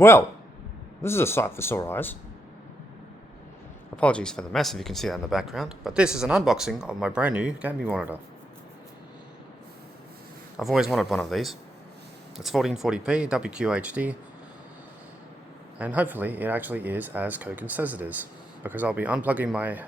Well, this is a sight for sore eyes. Apologies for the mess if you can see that in the background, but this is an unboxing of my brand new gaming monitor. I've always wanted one of these. It's 1440p, WQHD, and hopefully it actually is as Kogan says it is, because I'll be unplugging my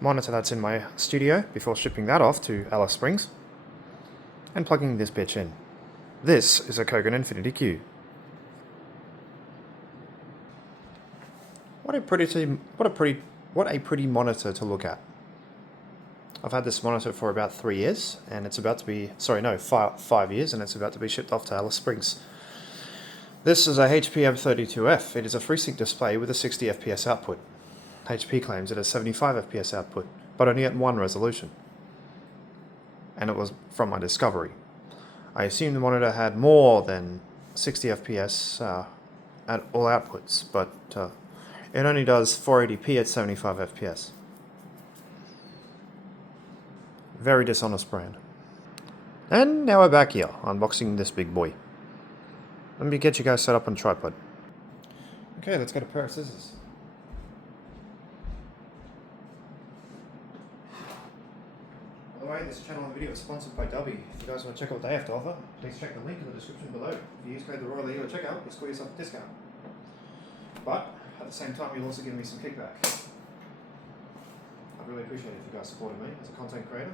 monitor that's in my studio before shipping that off to Alice Springs and plugging this bitch in. This is a Kogan Infinity Q. What a pretty monitor to look at. I've had this monitor for about 3 years, and it's about to be, 5 years, and it's about to be shipped off to Alice Springs. This is a HP M32F. It is a FreeSync display with a 60 FPS output. HP claims it has 75 FPS output, but only at one resolution. And it was from my discovery. I assumed the monitor had more than 60 FPS at all outputs, but it only does 480p at 75 FPS. Very dishonest brand. And now we're back here, unboxing this big boy. Let me get you guys set up on a tripod. Okay, let's get a pair of scissors. By the way, this channel and video is sponsored by Dubby. If you guys want to check out what they have to offer, please check the link in the description below. If you use code the Royal Eagle at checkout, you'll score yourself a discount. But at the same time, you'll also give me some kickback. I'd really appreciate it if you guys supported me as a content creator.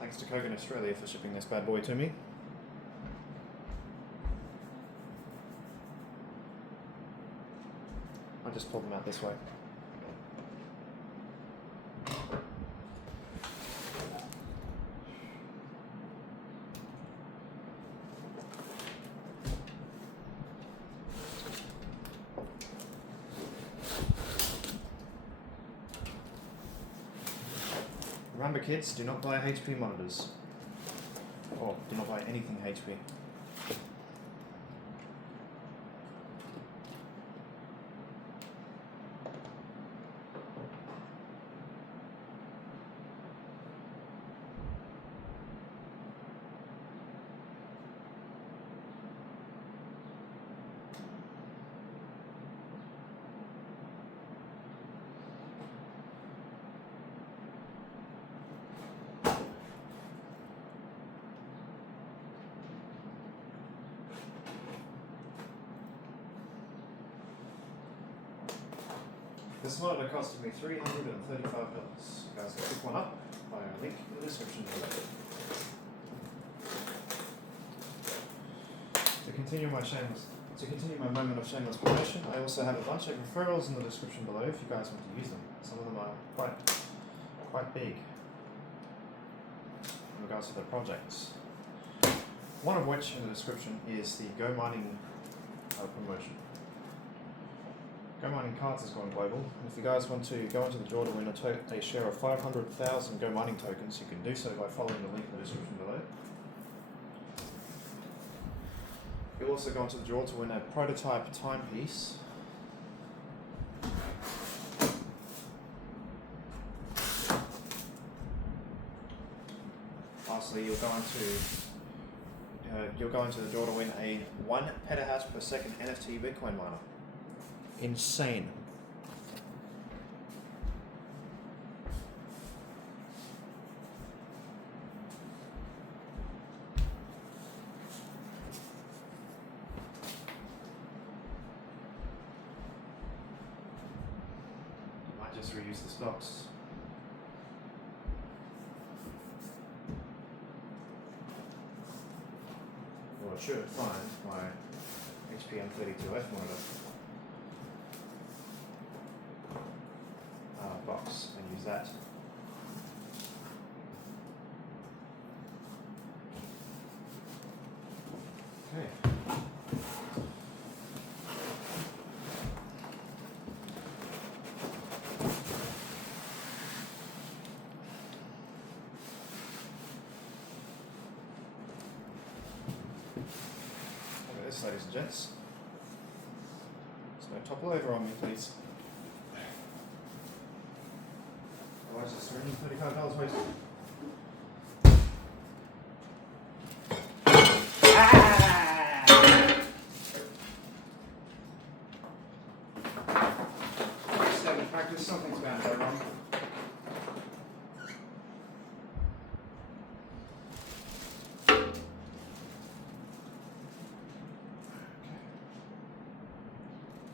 Thanks to Kogan Australia for shipping this bad boy to me. I'll just pull them out this way. Remember kids, do not buy HP monitors. Or do not buy anything HP. This monitor costed me $335. You guys can pick one up via a link in the description below. To continue my moment of shameless promotion, I also have a bunch of referrals in the description below if you guys want to use them. Some of them are quite big in regards to their projects. One of which in the description is the Go Mining promotion. Go Mining Cards has gone global, and if you guys want to go into the draw to win a share of 500,000 Go Mining tokens, you can do so by following the link in the description below. You'll also go into the draw to win a prototype timepiece. Lastly, you'll go into the draw to win a 1 petahash per second NFT Bitcoin miner. Insane. Might just reuse this box. Well, I should find my HP M32F monitor. Box and use that. Okay. Look at this, ladies and gents. So topple over on me, please. Otherwise, it's $335 wasted. Standard practice, something's bound to go wrong.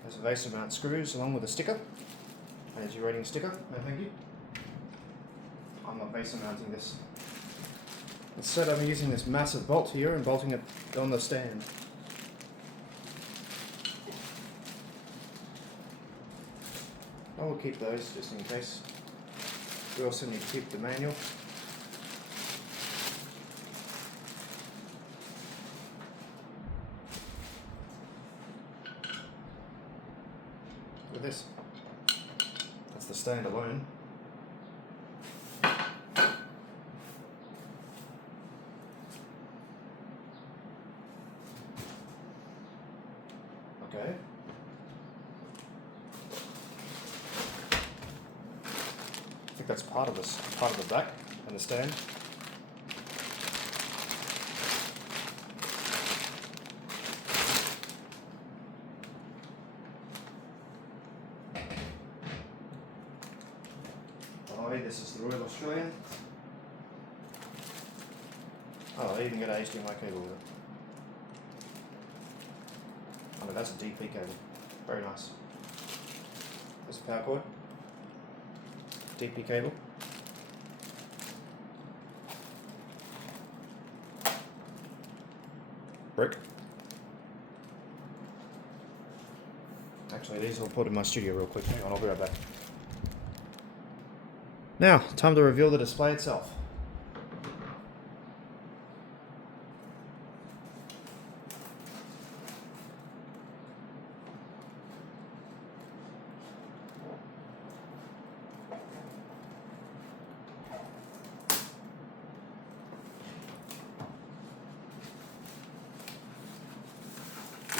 There's a base mount screws along with a sticker. There's your rating sticker. No, thank you. I'm not base mounting this. Instead, I'm using this massive bolt here and bolting it on the stand. I will keep those just in case. We also need to keep the manual. Look at this. That's the stand alone. Okay. I think that's part of this, part of the back and the stand. Oh, this is the Royal Australian. Oh, I even get an HDMI cable with it. Oh, no, that's a DP cable. Very nice. There's a power cord. DP cable. Brick. Actually, these I'll put in my studio real quick. Hang on, I'll be right back. Now, time to reveal the display itself.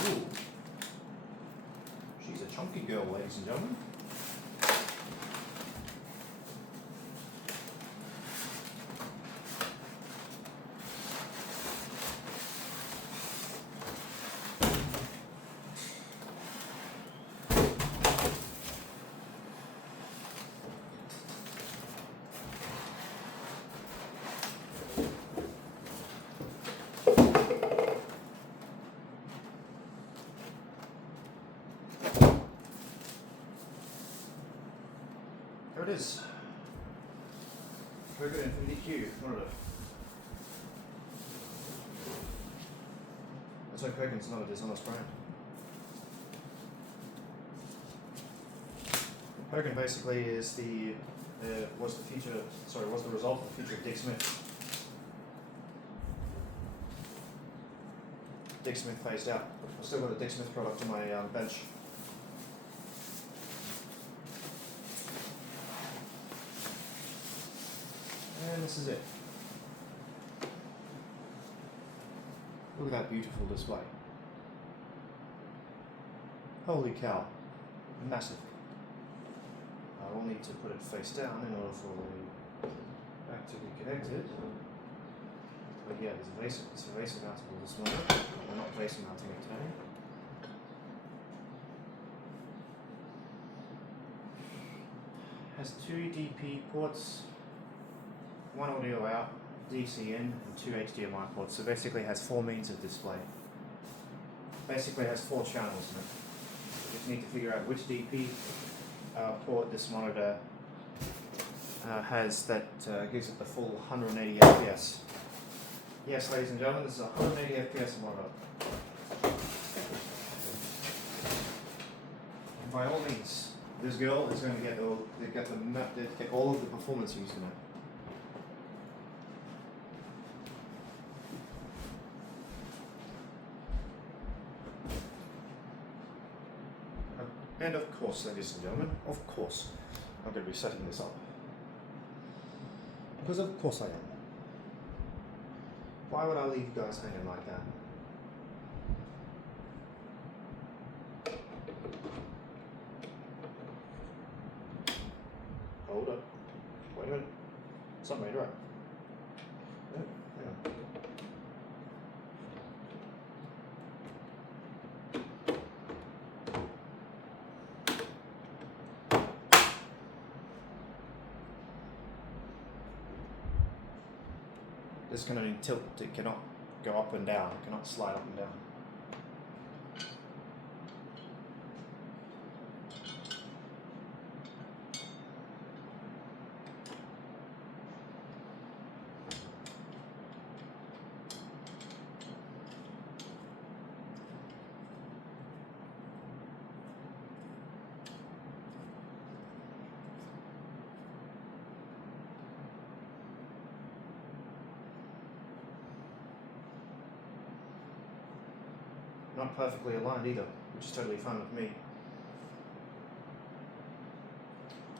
Ooh. She's a chunky girl, ladies and gentlemen. There it is. Kogan Infinity Q. Monitor. That's why Kogan's not a dishonest brand. Kogan basically is was the result of the future of Dick Smith. Dick Smith phased out. I've still got a Dick Smith product on my bench. And this is it. Look at that beautiful display. Holy cow. Massive. I will need to put it face down in order for the back to be connected. But yeah, it's a VESA mountable display. We're not VESA mounting it today. Has 2 DP ports, 1 audio out, DC in, and 2 HDMI ports. So basically it has 4 means of display. Basically it has 4 channels in it. You just need to figure out which DP port this monitor has that gives it the full 180 FPS. Yes, ladies and gentlemen, this is a 180 FPS monitor. And by all means, this girl is going to get all of the performance used in it. And of course, ladies and gentlemen, of course, I'm going to be setting this up. Because of course I am. Why would I leave you guys hanging like that? Hold up. Wait. a minute. It's not made right. Oh, hang on. This can only tilt, it cannot go up and down, it cannot slide up and down. Not perfectly aligned either, which is totally fine with me.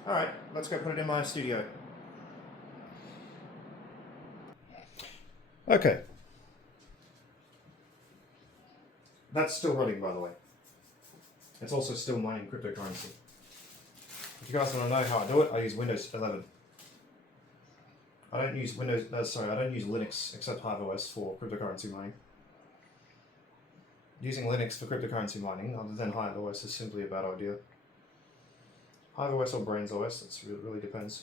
Alright, let's go put it in my studio. Okay. That's still running, by the way. It's also still mining cryptocurrency. If you guys want to know how I do it, I use Windows 11. I don't use I don't use Linux except HiveOS for cryptocurrency mining. Using Linux for cryptocurrency mining, other than HiveOS, is simply a bad idea. HiveOS or BrainsOS, it really depends.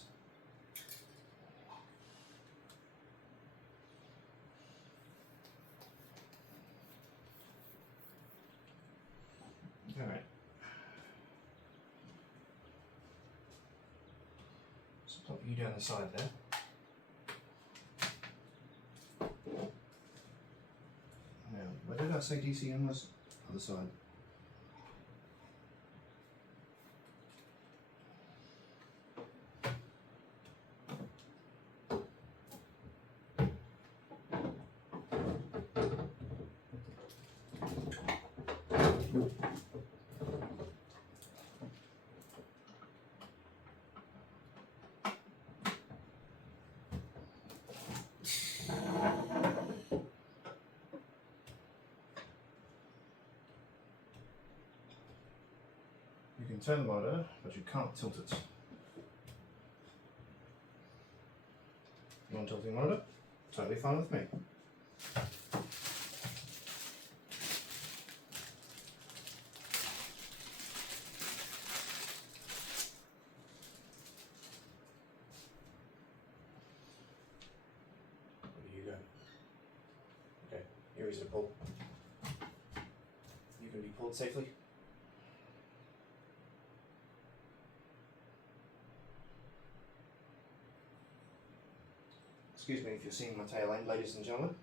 Alright. Just plop you down the side there. Now, where did I say DCM was? Other side. You can turn the motor, but you can't tilt it. You want tilting motor? Totally fine with me. Where do you go? Okay, you're easy to pull. You can be pulled safely. Excuse me if you're seeing my tail end, ladies and gentlemen.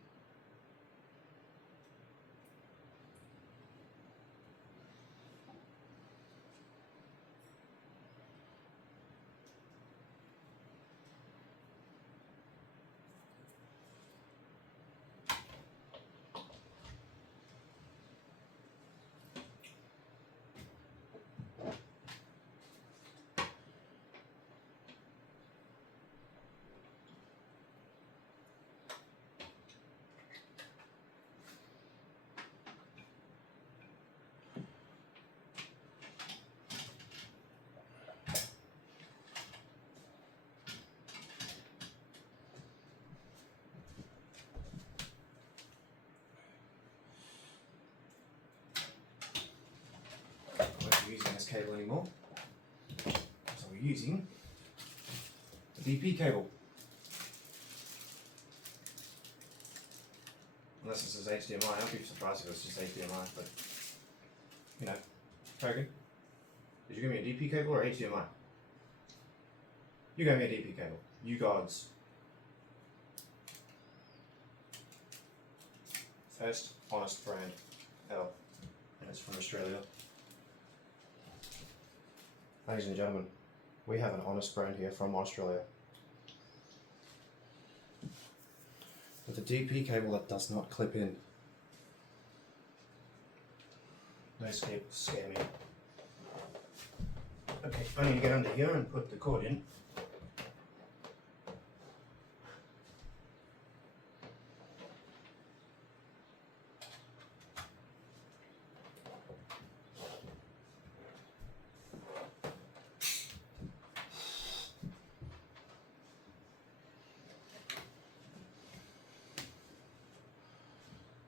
Using this cable anymore, so we're using the DP cable. Unless this is HDMI, I'd be surprised if it was just HDMI, but you know. Kogan, did you give me a DP cable or HDMI? You gave me a DP cable. You gods. First honest brand ever, and it's from Australia. Ladies and gentlemen, we have an honest brand here from Australia. With a DP cable that does not clip in. Those cables scare me. Okay, I need to get under here and put the cord in.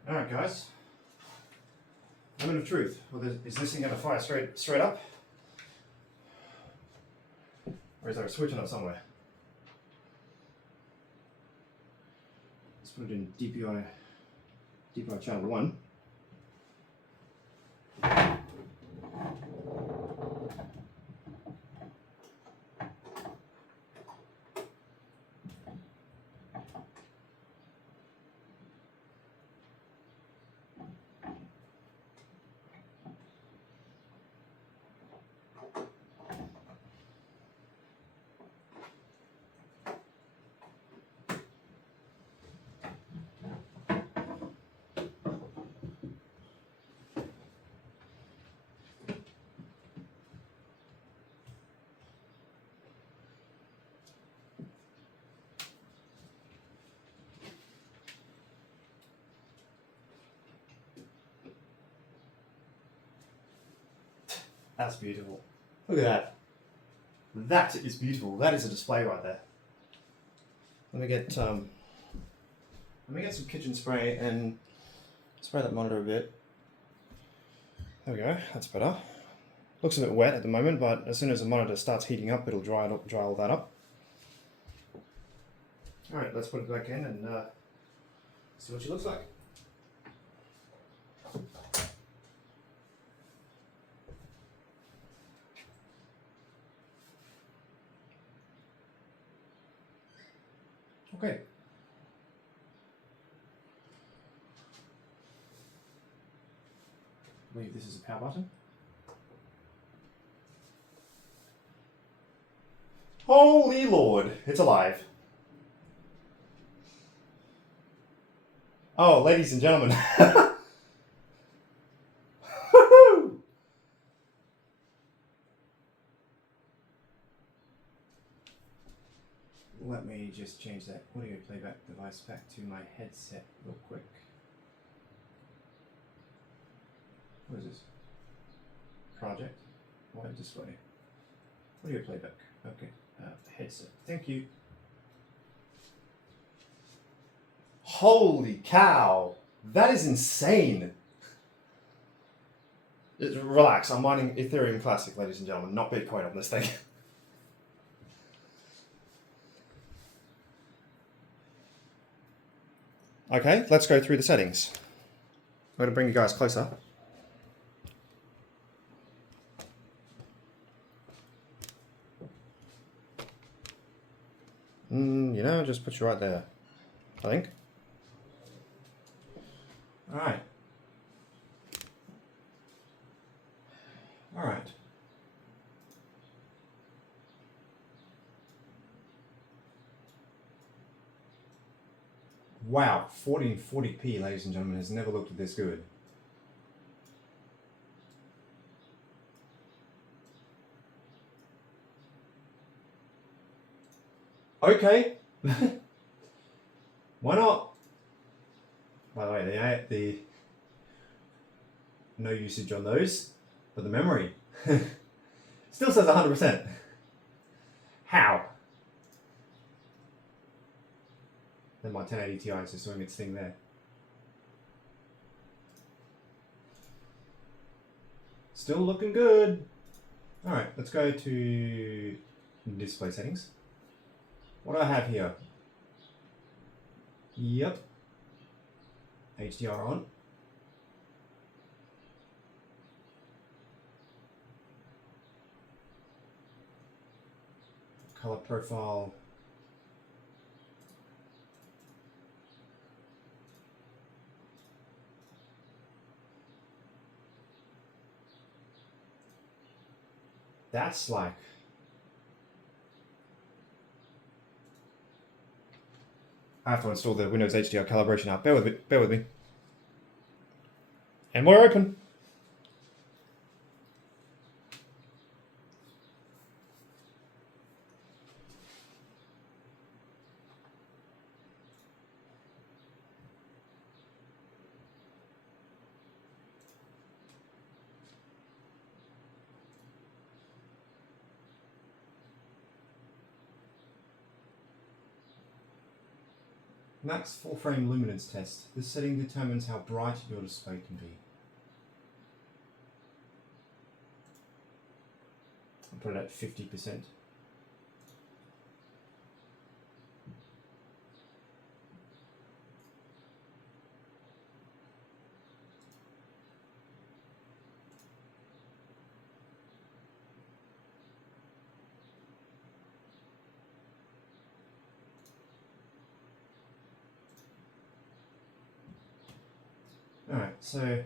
Alright guys, moment of truth. Well, is this thing going to fire straight up? Or is there a switch on it somewhere? Let's put it in DPI channel 1. That's beautiful. Look at that. That is beautiful. That is a display right there. Let me get some kitchen spray and spray that monitor a bit. There we go. That's better. Looks a bit wet at the moment, but as soon as the monitor starts heating up, it'll dry all that up. All right, let's put it back in and see what she looks like. Okay. I believe this is a power button. Holy Lord, it's alive. Oh, ladies and gentlemen. Woohoo! Let me just change that audio playback device back to my headset real quick. What is this? Project? Wide display. Audio playback. Okay. Headset. Thank you. Holy cow! That is insane! Relax, I'm mining Ethereum Classic, ladies and gentlemen, not Bitcoin on this thing. Okay, let's go through the settings. I'm going to bring you guys closer. You know, just put you right there, I think. Alright. Alright. Wow, 1440p, ladies and gentlemen, has never looked this good. Okay. Why not? By the way, the no usage on those, but the memory still says 100%. How? Then my 1080 Ti is just doing its thing there. Still looking good. All right, let's go to display settings. What do I have here? Yep. HDR on. Color profile. That's like... I have to install the Windows HDR calibration app. Bear with me. And we're open. Max full frame luminance test. This setting determines how bright your display can be. I'll put it at 50%. Alright, so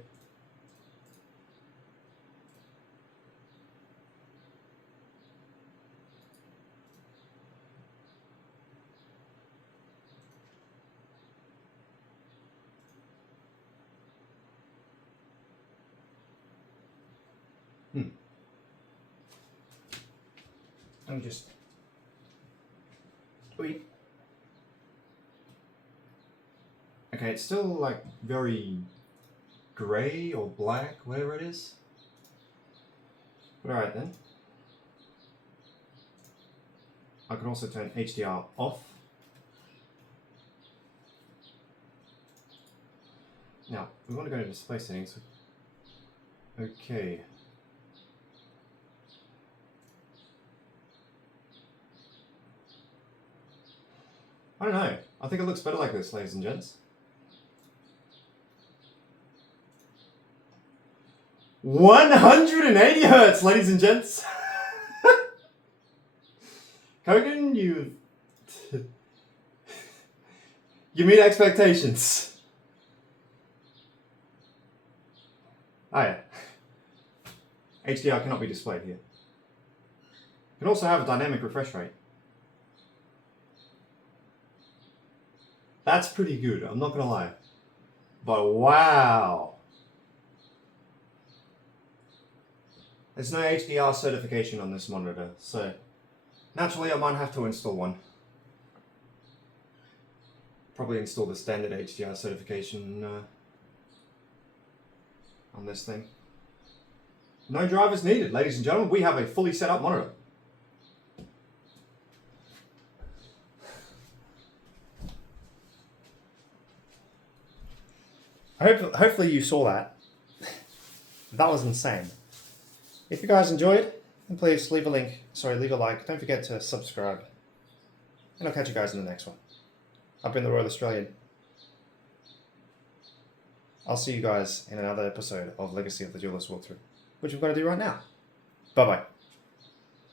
let me just wait. Okay, it's still like very grey or black, whatever it is. But alright then. I can also turn HDR off. Now, we want to go to display settings. Okay. I don't know. I think it looks better like this, ladies and gents. 180 Hz, ladies and gents. Kogan, you meet expectations. Oh yeah. HDR cannot be displayed here. You can also have a dynamic refresh rate. That's pretty good, I'm not gonna lie. But wow. There's no HDR certification on this monitor, so naturally I might have to install one. Probably install the standard HDR certification on this thing. No drivers needed, ladies and gentlemen. We have a fully set up monitor. Hopefully you saw that. That was insane. If you guys enjoyed, then please leave a like. Don't forget to subscribe. And I'll catch you guys in the next one. I've been the Royal Australian. I'll see you guys in another episode of Legacy of the Duelist Walkthrough, which we're going to do right now. Bye-bye.